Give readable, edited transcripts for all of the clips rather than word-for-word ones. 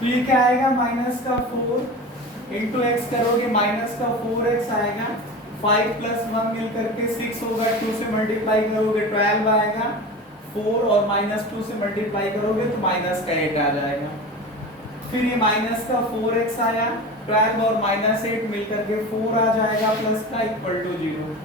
तो ये क्या आएगा माइनस का 4 इंटू एक्स करोगे माइनस का 4x आएगा, 5 प्लस 1 मिल करके 6 होगा, 2 से मल्टीप्लाई करोगे 12 आएगा, 4 और माइनस 2 से मल्टीप्लाई करोगे तो माइनस का 8 आ जाएगा। फिर ये माइनस का 4x आया, 12 और माइनस 8 मिल करके 4 आ जाएगा प्लस का इक्वल टू 0।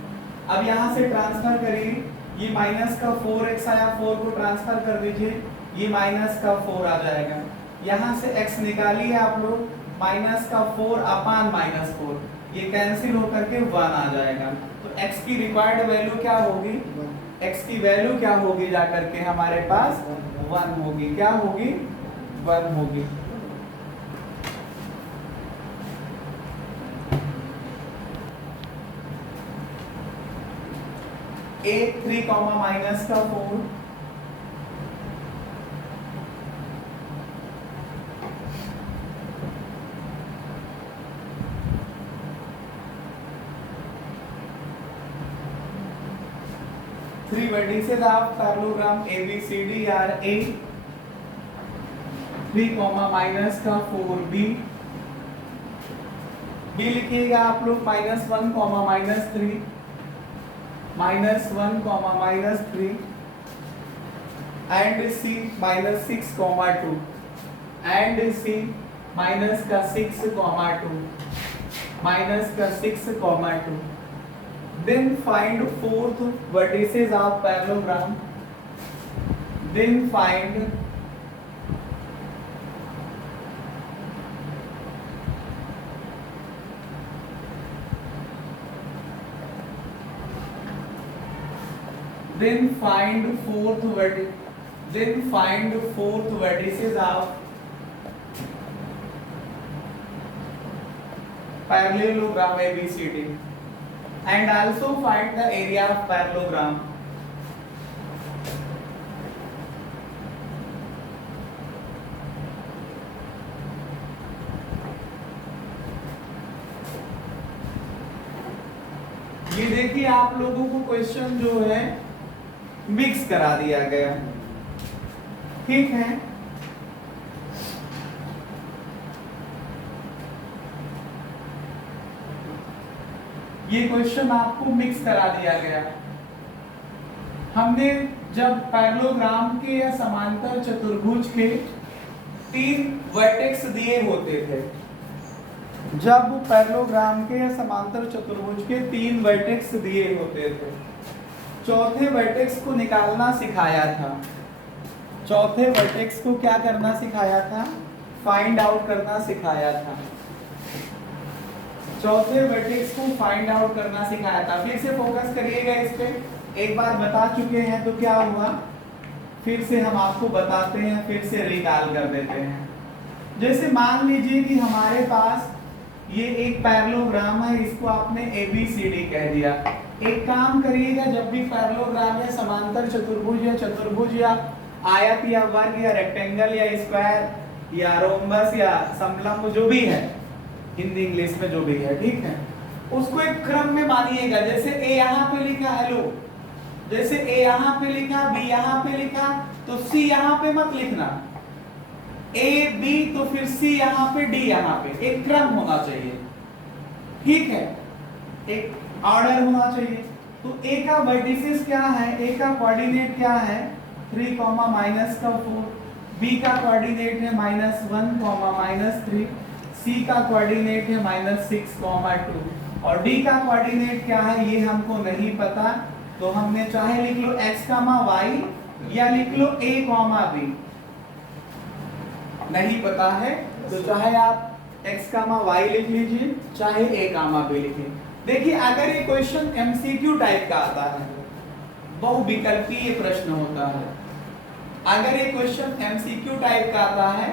अब यहाँ से ट्रांसफर करिए, ये माइनस का 4x आया, 4 को ट्रांसफर कर दीजिए, ये माइनस का 4 आ जाएगा। यहाँ से x निकालिए आप लोग, माइनस का 4 अपान माइनस 4, ये कैंसिल होकर के 1 आ जाएगा। तो x की रिक्वायर्ड वैल्यू क्या होगी, x की वैल्यू क्या होगी जाकर के हमारे पास 1 होगी। क्या होगी, 1 होगी। a 3 कॉमा माइनस का 4, three vertices of parallelogram ABCD are A 3 comma minus का 4b, b लिखिएगा आप लोग -1 comma -3, -1 comma -3 and c -6 comma 2 and c minus का 6 कॉमा 2 माइनस का 6 comma 2। Then find fourth vertices of parallelogram. Then find fourth vertices of parallelogram ABCD and also find the area of parallelogram. ये देखिए आप लोगों को question जो है mix करा दिया गया, ठीक है। ये क्वेश्चन आपको मिक्स करा दिया गया। हमने जब पैरेललोग्राम के या समांतर चतुर्भुज के 3 वर्टेक्स दिए होते थे, जब पैरेललोग्राम के या समांतर चतुर्भुज के 3 वर्टेक्स दिए होते थे, चौथे वर्टेक्स को निकालना सिखाया था। चौथे वर्टेक्स को क्या करना सिखाया था, फाइंड आउट करना सिखाया था। चौथे वर्टेक्स को फाइंड आउट करना सिखाया था। फिर से फोकस करिएगा इस पे, एक बार बता चुके हैं तो क्या हुआ, फिर से हम आपको बताते हैं, फिर से रिकॉल कर देते हैं। जैसे मान लीजिए कि हमारे पास ये एक पैरेललोग्राम है, इसको आपने ABCD कह दिया। एक काम करिएगा, जब भी पैरेललोग्राम या समांतर चतुर्भुज या आयत या वर्ग या रेक्टेंगल या स्क्वायर या रोम्बस या समलंब जो भी है, हिंदी इंग्लिश में जो भी है, ठीक है, उसको एक क्रम में मानिएगा। जैसे A यहाँ पे लिखा हेलो, जैसे A यहाँ पे लिखा, B यहाँ पे लिखा, तो C यहाँ पे मत लिखना, A B तो फिर C यहाँ पे, D यहाँ पे, एक क्रम होना चाहिए, ठीक है, एक ऑर्डर होना चाहिए। तो A का वर्टिसेस क्या है, A का कोऑर्डिनेट क्या है 3 कॉमा माइनस का 4, B का कोऑर्डिनेट है -1 कॉमा -3, C का कोऑर्डिनेट है -6 कॉमा 2 और D का कोऑर्डिनेट क्या है ये हमको नहीं पता, तो हमने चाहे लिख लो x कॉमा y या लिख लो a कॉमा b। नहीं पता है तो चाहे आप x कॉमा y लिख लीजिए, चाहे a कॉमा b लिखिए। देखिए अगर ये क्वेश्चन MCQ टाइप का आता है, बहुविकल्पीय प्रश्न होता है, अगर ये क्वेश्चन MCQ टाइप का आता है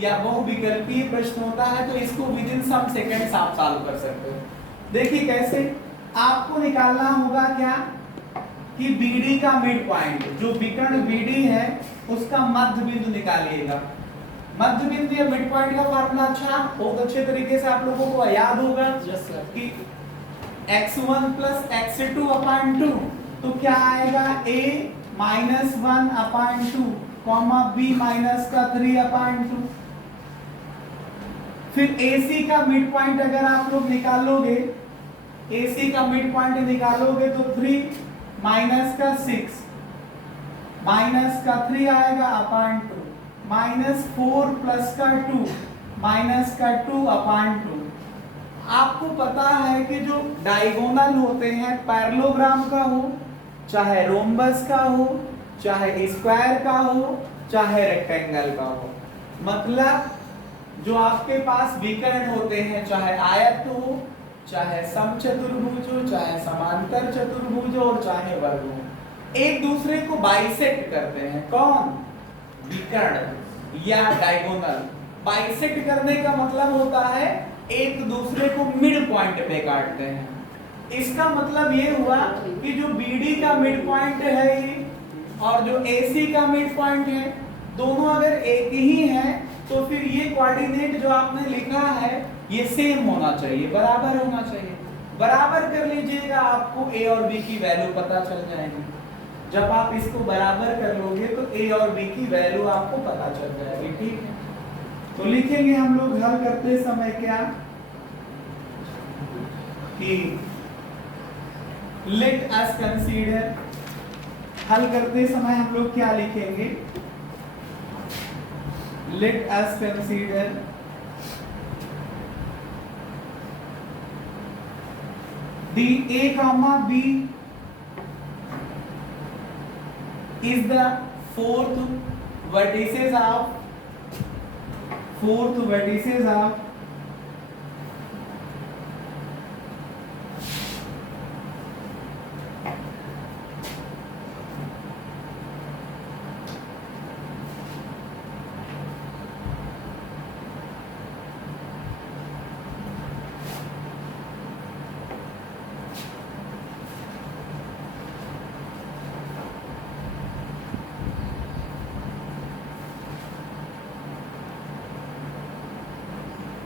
या बहुविकल्पीय प्रश्न होता है तो इसको विद इन सम सेकंड्स आप सॉल्व कर सकते हो। देखिए कैसे, आपको निकालना होगा क्या कि BD का मिड पॉइंट, जो विकर्ण BD है उसका मध्य बिंदु निकालिएगा। मध्य बिंदु या मिड पॉइंट का फार्मूला अच्छा बहुत अच्छे तरीके से आप लोगों को याद होगा कि x1 प्लस x2 अपान 2, तो क्या आएगा a minus 1 upon 2 comma b minus का 3 अपान 2। फिर AC का मिड पॉइंट अगर आप लोग निकालोगे, AC का मिड पॉइंट निकालोगे तो 3 माइनस का 6 माइनस का 3 आएगा अपान 2 माइनस 4 प्लस का 2 माइनस का 2 अपान 2। आपको पता है कि जो डायगोनल होते हैं, पैरेललोग्राम का हो चाहे रोम्बस का हो चाहे स्क्वायर का हो चाहे रेक्टेंगल का हो, मतलब जो आपके पास विकर्ण होते हैं, चाहे आयत हो चाहे समचतुर्भुज हो चाहे समांतर चतुर्भुज हो और चाहे वर्ग हो, एक दूसरे को बाइसेक्ट करते हैं। कौन? विकर्ण या डायगोनल। बाइसेक्ट करने का मतलब होता है एक दूसरे को मिड पॉइंट पे काटते हैं। इसका मतलब ये हुआ कि जो BD का मिड पॉइंट है ये और जो AC का मिड पॉइंट है, दोनों अगर एक ही हैं तो फिर ये कोऑर्डिनेट जो आपने लिखा है ये सेम होना चाहिए, बराबर होना चाहिए। बराबर कर लीजिएगा, आपको A और B की वैल्यू पता चल जाएगी। जब आप इसको बराबर कर लोगे तो A और B की वैल्यू आपको पता चल जाएगी, ठीक है। तो लिखेंगे हम लोग हल करते समय क्या कि लेट अस कंसीडर, हल करते समय हम लोग क्या लिखेंगे? Late us consider the A comma B is the fourth vertices of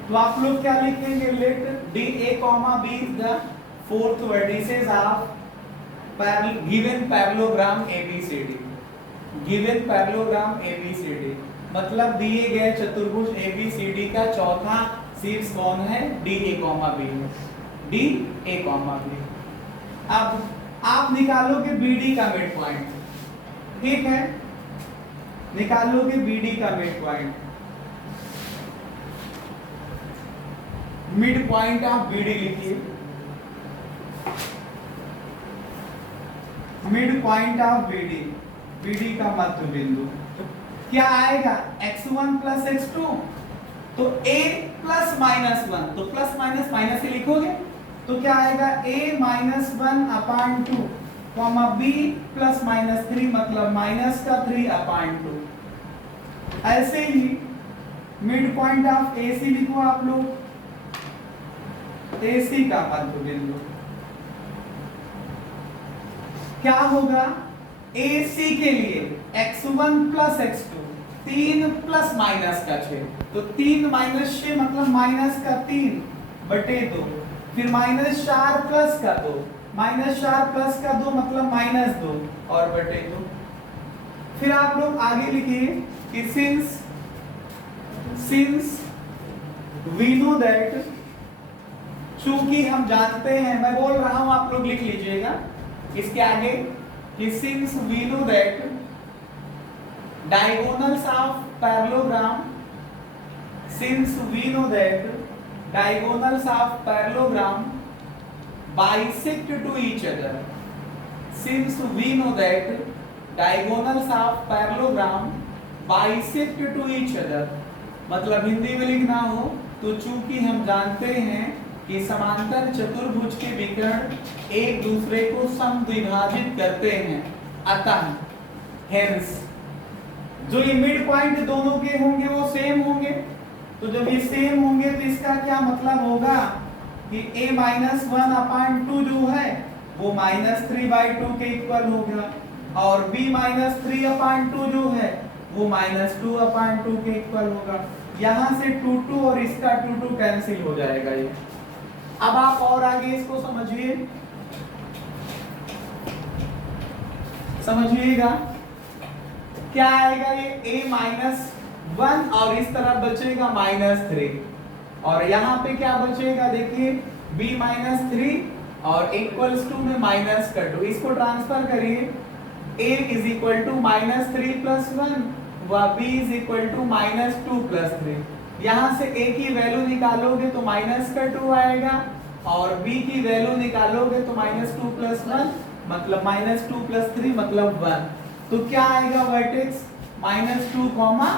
तो आप लोग क्या लिखेंगे? Let DA, B is the fourth vertices of given parallelogram ABCD। Given parallelogram ABCD मतलब दिए गए चतुर्भुज ABCD का चौथा शीर्ष कौन है? DA, B है। DA, B। अब आप निकालोगे BD का मिड पॉइंट, ठीक है, निकालोगे BD का mid point. Mid point of BD लिखिए, मिड पॉइंट ऑफ BD का मध्य बिंदु क्या आएगा? x1 प्लस x2, तो a प्लस माइनस 1, तो प्लस माइनस माइनस ही लिखोगे तो क्या आएगा? a minus 1 upon 2 comma b plus minus 3 मतलब माइनस का 3 अपान 2। ऐसे ही मिड पॉइंट ऑफ AC लिखो आप लोग, AC का मध्य बिंदु क्या होगा? AC के लिए x1 plus x2 3 plus minus का 6, तो 3 माइनस 6 मतलब माइनस का 3 बटे 2, फिर माइनस 4 प्लस का 2, माइनस 4 प्लस का 2 मतलब माइनस 2 और बटे 2। फिर आप लोग आगे लिखिए कि सिंस वी नो दैट, चूंकि हम जानते हैं, मैं बोल रहा हूं आप लोग लिख लीजिएगा इसके आगे कि since we know that diagonals of parallelogram, since we know that diagonals of parallelogram bisect to each other, since we know that diagonals of parallelogram bisect to each other, मतलब हिंदी में लिखना हो तो चूंकि हम जानते हैं कि समांतर चतुर्भुज के विकर्ण एक दूसरे को समद्विभाजित करते हैं, अतः हेंस जो ये मिड पॉइंट दोनों के होंगे वो सेम होंगे। तो जब ये सेम होंगे तो इसका क्या मतलब होगा कि a माइनस 1 अपान 2 जो है वो माइनस 3/2 के इक्वल होगा और b माइनस 3 अपान 2 जो है वो माइनस 2 अपान 2 के इक्वल होगा। यहां से 2 और इसका 2 कैंसिल हो जाएगा ये। अब आप और आगे इसको समझिएगा क्या आएगा? ये a माइनस 1 और इस तरफ बचेगा माइनस 3 और यहाँ पे क्या बचेगा देखिए b माइनस 3 और इक्वल्स टू में माइनस का 2, इसको ट्रांसफर करिए a is equal to minus 3 plus 1 व b is equal to minus 2 plus 3। यहाँ से a की वैल्यू निकालोगे तो माइनस का 2 आएगा और b की वैल्यू निकालोगे तो माइनस 2 प्लस 1 मतलब माइनस 2 प्लस 3 मतलब 1। तो क्या आएगा वर्टेक्स माइनस 2 कॉमा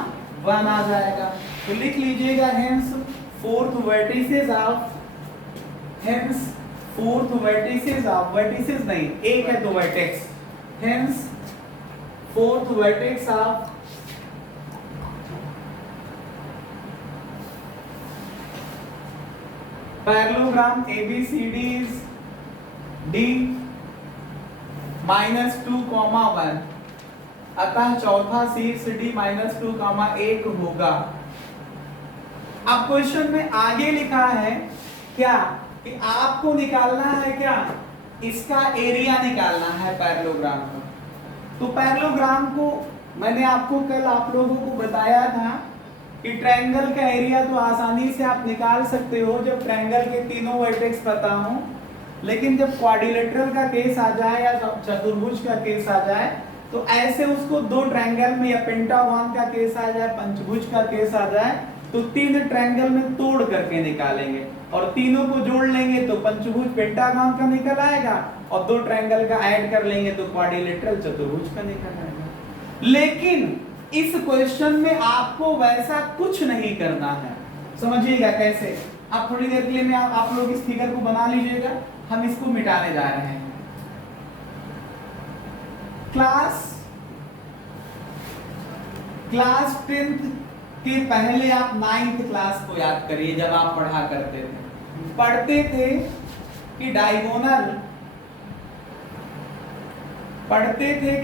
1 आ जाएगा। तो लिख लीजिएगा hence fourth vertices of vertices नहीं एक है तो vertex, hence fourth vertex of parallelogram ABCD is D minus 2 comma 1, अतः चौथा शीर्ष D माइनस 2 कॉमा 1 होगा। अब क्वेश्चन में आगे लिखा है क्या कि आपको निकालना है क्या इसका एरिया निकालना है पैरेललोग्राम का। तो पैरेललोग्राम को मैंने आपको कल आप लोगों को बताया था कि ट्रायंगल का एरिया तो आसानी से आप निकाल सकते हो जब ट्रायंगल के तीनों वर्टेक्स पता हो, लेकिन जब क्वाड्रिलेटरल का केस आ जाए या चतुर्भुज का केस आ जाए तो ऐसे उसको दो ट्रायंगल में या पेंटागन का केस आ जाए, पंचभुज का केस आ जाए तो तीन ट्रायंगल में तोड़ करके निकालेंगे और तीनों को जोड़ लेंगे तो पंचभुज पेंटागन का निकल आएगा और दो ट्रायंगल का ऐड कर लेंगे तो क्वाड्रिलेटरल चतुर्भुज का निकल आएगा। लेकिन इस क्वेश्चन में आपको वैसा कुछ नहीं करना है, समझिएगा कैसे। आप थोड़ी देर के लिए मैं आप लोग इस फिगर को बना लीजिएगा, हम इसको मिटाने जा रहे हैं। क्लास 10th के पहले आप 9th क्लास को याद करिए जब आप पढ़ते थे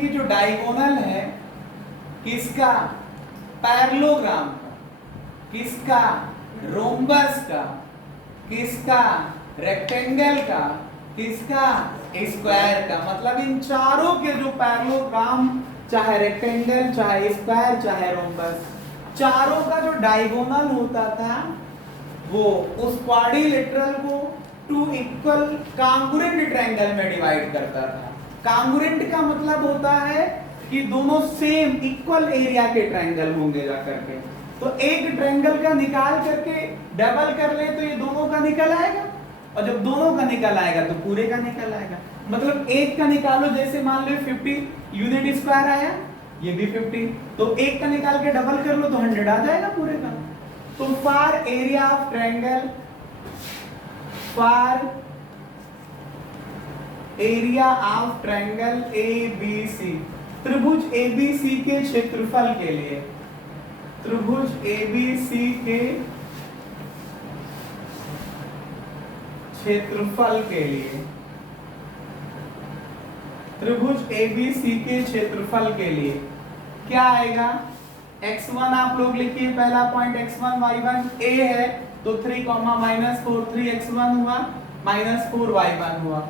कि जो डायगोनल है किसका, पैरेललोग्राम का, किसका, रोम्बस का, किसका, रेक्टेंगल का, किसका, स्क्वायर का। मतलब इन चारों के जो पैरेललोग्राम चाहे रेक्टेंगल चाहे स्क्वायर चाहे रोम्बस, चारों का जो डायगोनल होता था वो उस क्वाड्रिलेटरल को टू इक्वल कांग्रुएंट ट्रायंगल में डिवाइड करता था। कांग्रुएंट का मतलब होता है कि दोनों सेम इक्वल एरिया के ट्रायंगल होंगे जाकर के। तो एक ट्रायंगल का निकाल करके डबल कर ले तो ये दोनों का निकल आएगा और जब दोनों का निकल आएगा तो पूरे का निकल आएगा। मतलब एक का निकालो, जैसे मान लो 50 यूनिट स्क्वायर आया, ये भी 50, तो एक का निकाल के डबल कर लो तो 100 आ जाएगा पूरे का। तो for area of triangle, for area of triangle ABC, त्रिभुज ABC के क्षेत्रफल के लिए, त्रिभुज ABC के क्षेत्रफल के लिए, त्रिभुज ABC के क्षेत्रफल के लिए क्या आएगा, x1 आप लोग लिखिए, पहला पॉइंट x1 y1 a है तो 3 -4 3x1 हुआ -4 y1 हुआ।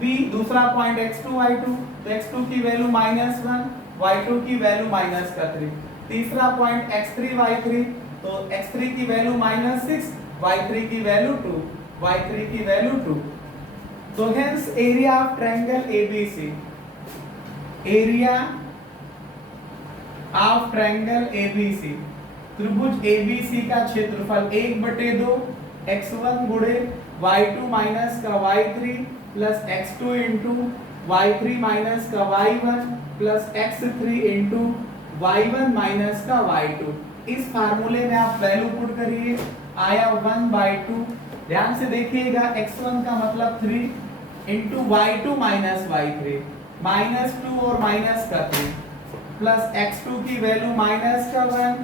b दूसरा पॉइंट x2 y2 तो x2 की वैल्यू -1 y2 की वैल्यू -3। तीसरा पॉइंट x3 y3 तो x3 की वैल्यू -6 y3 की वैल्यू 2 y3 की वैल्यू 2। तो hence area of triangle ABC, area of triangle ABC, त्रिभुज ABC का क्षेत्रफल 1/2 x1 गुणे y2 माइनस का y3 plus x2 into y3 minus का y1 plus x3 into y1 minus का y2। इस फार्मूले में आप वैल्यू पुट करिए, आया 1/2। ध्यान से देखिएगा, x1 का मतलब 3 इंटू y2 माइनस y3 -2 और माइनस का 3 प्लस x2 की वैल्यू माइनस का 1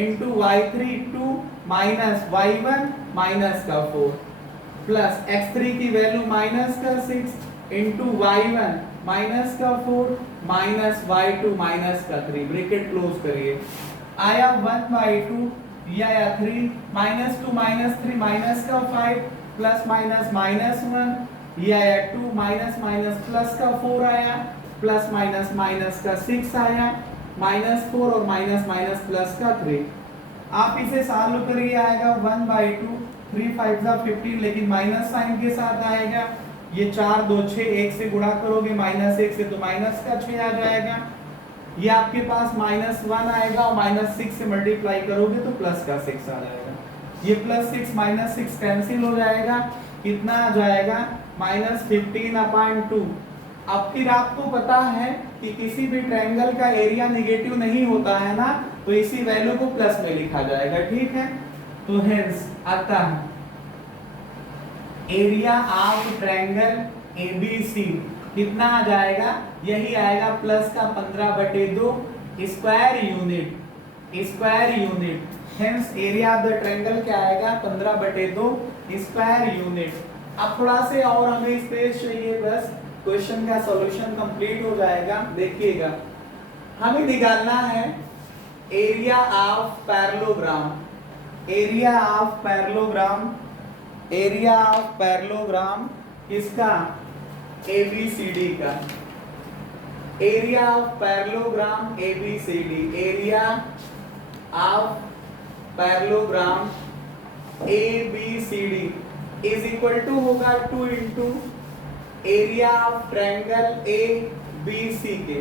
into y3 2 minus y1 minus का 4 प्लस x3 की वैल्यू माइनस का 6 इंटू y1 माइनस का 4 माइनस y2 माइनस का 3। ब्रैकेट क्लोज करिए, आया 1/2, ये आया 3 -2 -3 माइनस का 5 प्लस माइनस -1, ये आया 2 माइनस प्लस का 4 आया प्लस माइनस का 6 आया -4 और माइनस प्लस का 3। आप इसे सॉल्व करिए, आएगा 1/2 3 5 जा 15, लेकिन माइनस साइन के साथ आएगा। ये 4 2 6, 1 से गुणा करोगे -1 से तो माइनस का 6 आ जाएगा। ये आपके पास -1 आएगा और -6 से मल्टीप्लाई करोगे तो प्लस का 6 आ जाएगा। ये +6 -6 कैंसिल हो जाएगा, कितना आ जाएगा -15/2। अब फिर आपको पता है कि किसी भी ट्रायंगल का एरिया नेगेटिव नहीं होता है ना, तो इसी वैल्यू को प्लस में लिखा जाएगा, ठीक है। तो हेंस अतः एरिया ऑफ ट्रायंगल ABC कितना आ जाएगा, यही आएगा प्लस का 15/2 square unit. Hence area of the triangle क्या आएगा 15/2 स्क्वायर यूनिट। अब थोड़ा से और हमें स्पेस चाहिए, बस क्वेश्चन का सॉल्यूशन कंप्लीट हो जाएगा। देखिएगा, हमें निकालना है area of parallelogram. Area of parallelogram किसका, ABCD का। Area of parallelogram ABCD, area of parallelogram ABCD is equal to होगा 2 into area of triangle ABC के।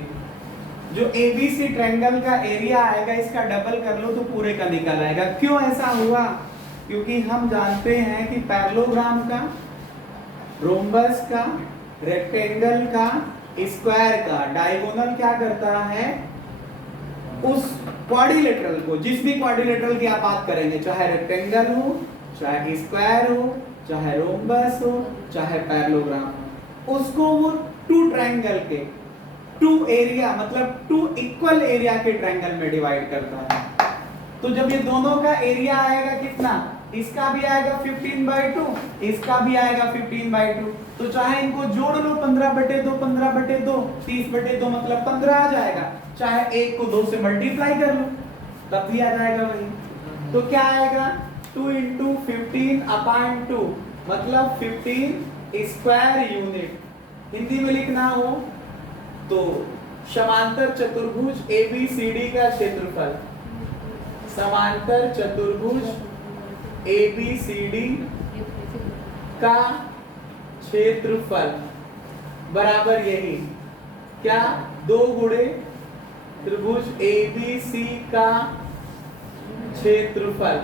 जो ABC ट्रायंगल का एरिया आएगा इसका डबल कर लो तो पूरे का निकल आएगा। क्यों ऐसा हुआ, क्योंकि हम जानते हैं कि पैरेललोग्राम का, रोम्बस का, रेक्टेंगल का, स्क्वायर का डायगोनल क्या करता है, उस क्वाड्रिलेटरल को, जिस भी क्वाड्रिलेटरल की आप बात करेंगे, चाहे रेक्टेंगल हो, चाहे स्क्वायर हो, चाहे रोम्बस हो, चाहे पैरेललोग्राम हो, उसको वो 2 ट्रायंगल के 2 एरिया मतलब 2 इक्वल एरिया के ट्रायंगल में डिवाइड करता है। तो जब ये दोनों का एरिया आएगा कितना, इसका भी आएगा 15/2, इसका भी आएगा 15/2, तो चाहे इनको जोड़ लो 15/2 15/2 30/2 मतलब 15 आ जाएगा, चाहे एक को 2 से मल्टीप्लाई कर लो तब भी आ जाएगा वही। तो क्या आएगा 2 इंटू 15/2 मतलब 15 स्क्वायर यूनिट। हिंदी में लिखना हो तो समांतर चतुर्भुज ABCD का क्षेत्रफल, समांतर चतुर्भुज ABCD का क्षेत्रफल बराबर यही क्या, 2 गुणे त्रिभुज ABC का क्षेत्रफल,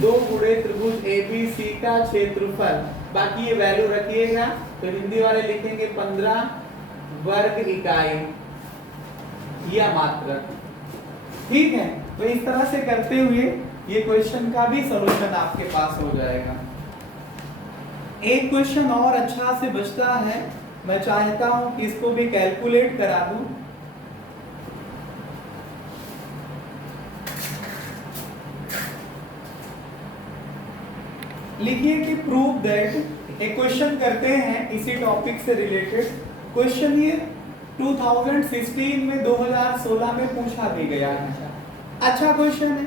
2 गुणे त्रिभुज ABC का क्षेत्रफल। बाकी ये वैल्यू रखिएगा, तो हिंदी वाले लिखेंगे 15 वर्ग इकाई या मात्रक, ठीक है। तो इस तरह से करते हुए ये क्वेश्चन का भी सॉल्यूशन आपके पास हो जाएगा। एक क्वेश्चन और अच्छा से बचता है, मैं चाहता हूं कि इसको भी कैलकुलेट करा दूं। लिखिए कि प्रूव दैट, एक क्वेश्चन करते हैं इसी टॉपिक से रिलेटेड। क्वेश्चन ये 2016 में 2016 में पूछा भी गया है। अच्छा क्वेश्चन है,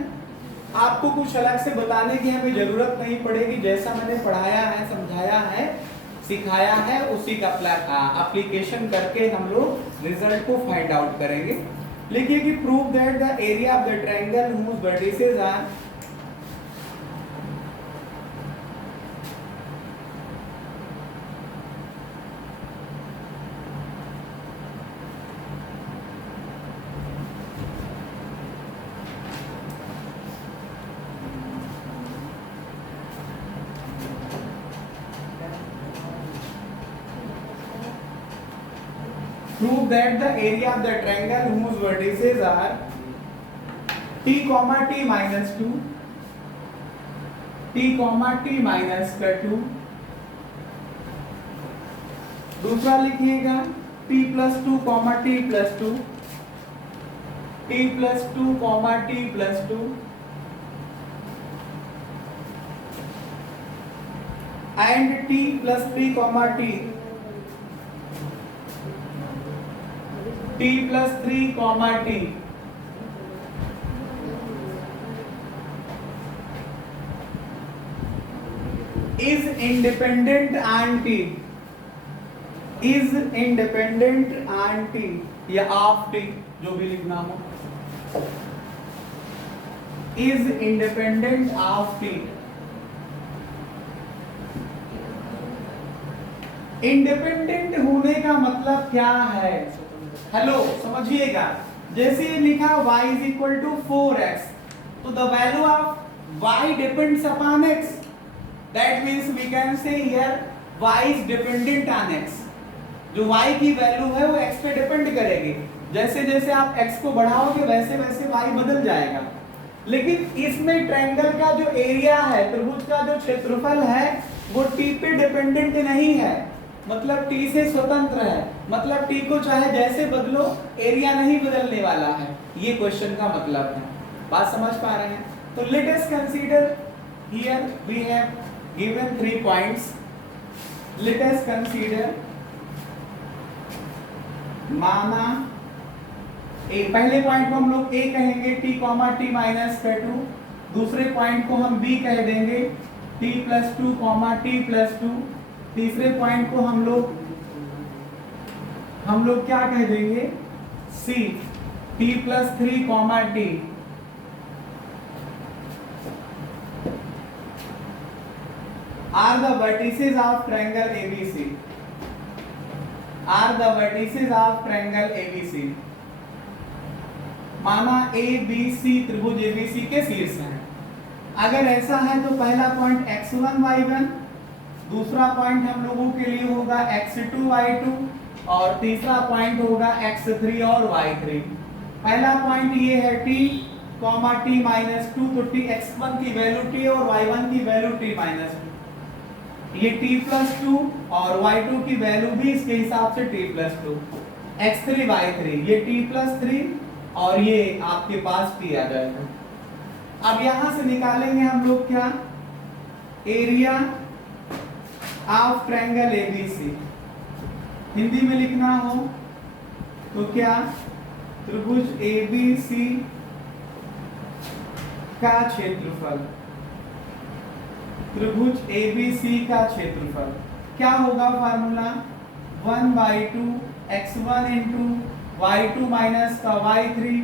आपको कुछ अलग से बताने की हमें जरूरत नहीं पड़ेगी, जैसा मैंने पढ़ाया है, समझाया है, सिखाया है, उसी का एप्लीकेशन करके हम लोग रिजल्ट को फाइंड आउट करेंगे। लिखिए कि prove that the area of the triangle whose vertices are prove that the area of the triangle whose vertices are t, t minus 2, t, t minus 2। दूसरा लिखिएगा t plus 2, t plus 2, t plus 2, t plus 2 and t plus 3, t, t plus 3, t is independent and t is independent and t या of t जो भी लिखना हो is independent of t independent होने का मतलब क्या है? हेलो समझिएगा, जैसे ये लिखा y is equal to 4x, तो the value of y depends upon x. That means we can say here y is dependent on x. जो y की वैल्यू है वो x पे डिपेंड करेगी। जैसे जैसे आप x को बढ़ाओगे वैसे वैसे y बदल जाएगा। लेकिन इसमें ट्रायंगल का जो एरिया है, त्रिभुज का जो क्षेत्रफल है, वो t पे डिपेंडेंट नहीं है, मतलब t से स्वतंत्र है। मतलब t को चाहे जैसे बदलो, एरिया नहीं बदलने वाला है। ये क्वेश्चन का मतलब है। बात समझ पा रहे हैं? तो let us consider here we have given 3 points. Let us consider, माना पहले पॉइंट को हम लोग a कहेंगे, t t माइनस का 2। दूसरे पॉइंट को हम b कह देंगे, t प्लस 2 t प्लस 2। तीसरे पॉइंट को हम लोग क्या कह देंगे, c, t plus 3 t। are the vertices of triangle ABC, are the vertices of triangle ABC। माना ए बी सी त्रिभुज एबीसी के शीर्ष हैं। अगर ऐसा है तो पहला पॉइंट x1 y1, दूसरा पॉइंट हम लोगों के लिए होगा x2 y2, और तीसरा पॉइंट होगा x3 और y3। पहला पॉइंट ये है t, t माइनस 2, तो t x1 की वैल्यू t और y1 की वैल्यू t माइनस 2। ये t प्लस 2 और y2 की वैल्यू भी इसके हिसाब से t प्लस 2। x3 y3 ये t प्लस 3 और ये आपके पास t आ जाएगा। अब यहां से निकालेंगे हम लोग क्या, area of triangle ABC. Hindi में लिखना हो तो क्या, त्रिभुज एबीसी का क्षेत्रफल, त्रिभुज एबीसी का क्षेत्रफल क्या होगा? Formula 1/2 x1 into y2 minus का y3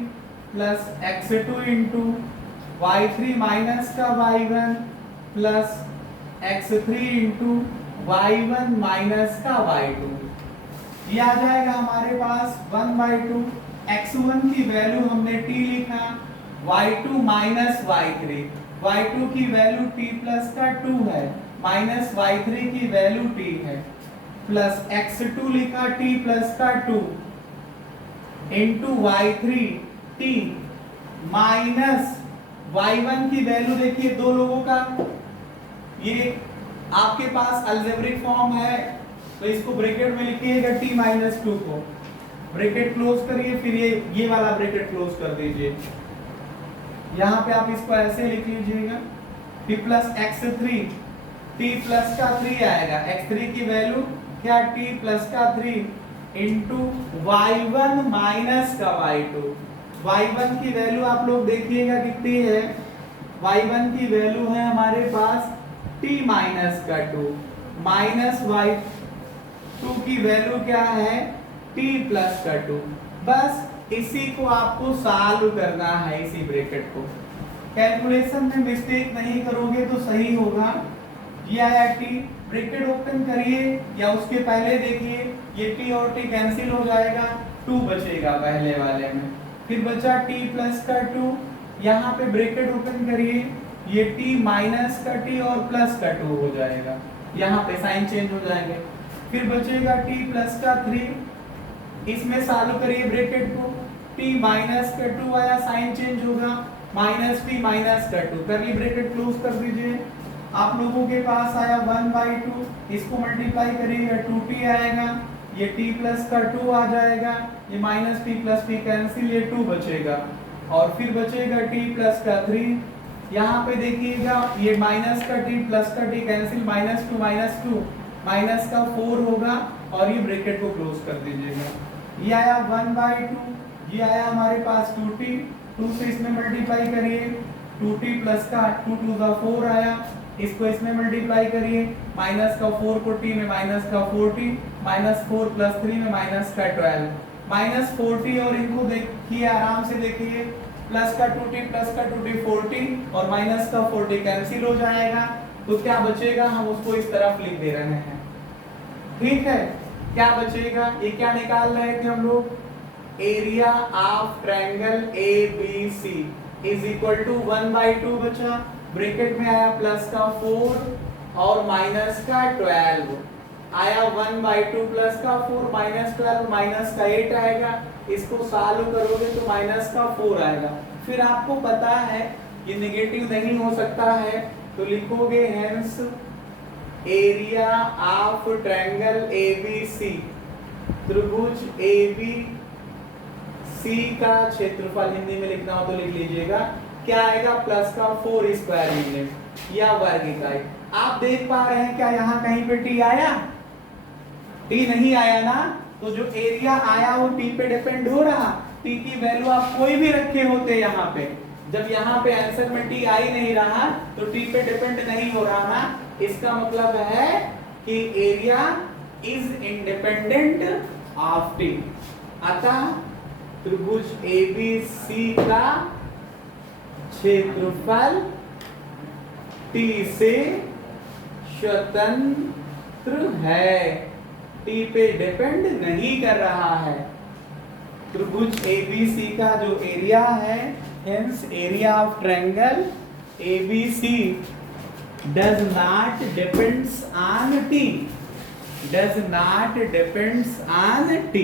plus x2 into y3 minus का y1 plus x3 into y1 minus का y2। ये आ जाएगा हमारे पास 1/2। x1 की वैल्यू हमने t लिखा, y2 माइनस y3, y2 की वैल्यू t प्लस का 2 है, माइनस y3 की वैल्यू t है, प्लस x2 लिखा t प्लस का 2 into y3 t minus y1 की वैल्यू देखिए दो लोगों का, ये आपके पास अलजेब्रिक फॉर्म है तो इसको ब्रैकेट में लिखिएगा t माइनस 2 को, ब्रैकेट क्लोज करिए, फिर ये वाला ब्रैकेट क्लोज कर दीजिए। यहाँ पे आप इसको ऐसे लिख लीजिएगा, t plus x3, t plus का 3 आएगा, x3 की वैल्यू क्या, t प्लस का 3 इंटू y1 माइनस का y2। y1 की वैल्यू आप लोग देखिएगा कितनी है, y1 की वैल्यू है हमारे पास t माइनस का 2, माइनस y2 की वैल्यू क्या है, t प्लस का 2। बस इसी को आपको सॉल्व करना है, इसी ब्रैकेट को। कैलकुलेशन में मिस्टेक नहीं करोगे तो सही होगा। ये आया t, ब्रैकेट ओपन करिए या उसके पहले देखिए, ये t और t कैंसिल हो जाएगा, 2 बचेगा पहले वाले में, फिर बचा t प्लस का 2, यहाँ पे ब्रैकेट ओपन करिए, ये t माइनस का t और प्लस का 2 हो जाएगा, यहाँ पे साइन चेंज हो जाएंगे, फिर बचेगा t प्लस का 3, इसमें सॉल्व करिए ब्रैकेट को, t माइनस का 2 आया, साइन चेंज होगा, माइनस t माइनस का 2, करली ब्रैकेट क्लोज कर दीजिए। आप लोगों के पास आया 1/2, इसको मल्टीप्लाई करिएगा 2t आएगा, ये t प्लस का 2 आ जाएगा, ये minus t plus t cancel, ये 2 बचेगा, और फिर बचेगा t प्लस का 3, यहाँ पे देखिएगा ये माइनस का t प्लस का t कैंसिल, माइनस 2 माइनस का 4 होगा, और ये ब्रैकेट को क्लोज कर दीजिएगा। ये आया 1/2, ये आया हमारे पास 2t, 2 से इसमें मल्टीप्लाई करिए, 2t प्लस का 2 टू द 4 आया, इसको इसमें मल्टीप्लाई करिए, माइनस का 4 को t में माइनस का 4t, माइनस 4 प्लस 3 में माइनस का 12, माइनस 4t, और इनको देखिए आराम से देखिए, प्लस का 2t प्लस का 2t 4t और माइनस का 4t कैंसिल हो जाएगा, तो क्या बचेगा, हम उसको इस तरफ लिख दे रहे हैं। ठीक है, क्या बचेगा, ये क्या निकाल रहे थे हम लोग, area of triangle A B C is equal to 1/2 बचा, ब्रैकेट में आया प्लस का 4 और माइनस का 12 आया, 1/2 प्लस का 4 माइनस 12 माइनस का 8 आएगा, इसको सॉल्व करोगे तो माइनस का 4 आएगा। फिर आपको पता है ये नेगेटिव नहीं हो सकता है, तो लिखोगे hence area of triangle ABC, त्रिभुज एबीसी का क्षेत्रफल हिंदी में लिखना हो तो लिख लीजिएगा, क्या आएगा, प्लस का 4 स्क्वायर यूनिट या वर्ग इकाई। आप देख पा रहे हैं क्या यहाँ कहीं पे टी आया, टी नहीं आया ना, तो जो एरिया आया वो टी पे डिपेंड हो रहा, टी की वैल्यू आप कोई भी रखे होते यहाँ पे, जब यहाँ पे आंसर में टी आ ही नहीं रहा तो टी पे डिपेंड नहीं हो रहा ना, इसका मतलब है कि area is independent of T. अतः त्रिभुज एबीसी का क्षेत्रफल टी से स्वतंत्र है, टी पे डिपेंड नहीं कर रहा है। त्रिभुज एबीसी का जो एरिया है, hence area of triangle ABC does not depends on T, does not depends on T।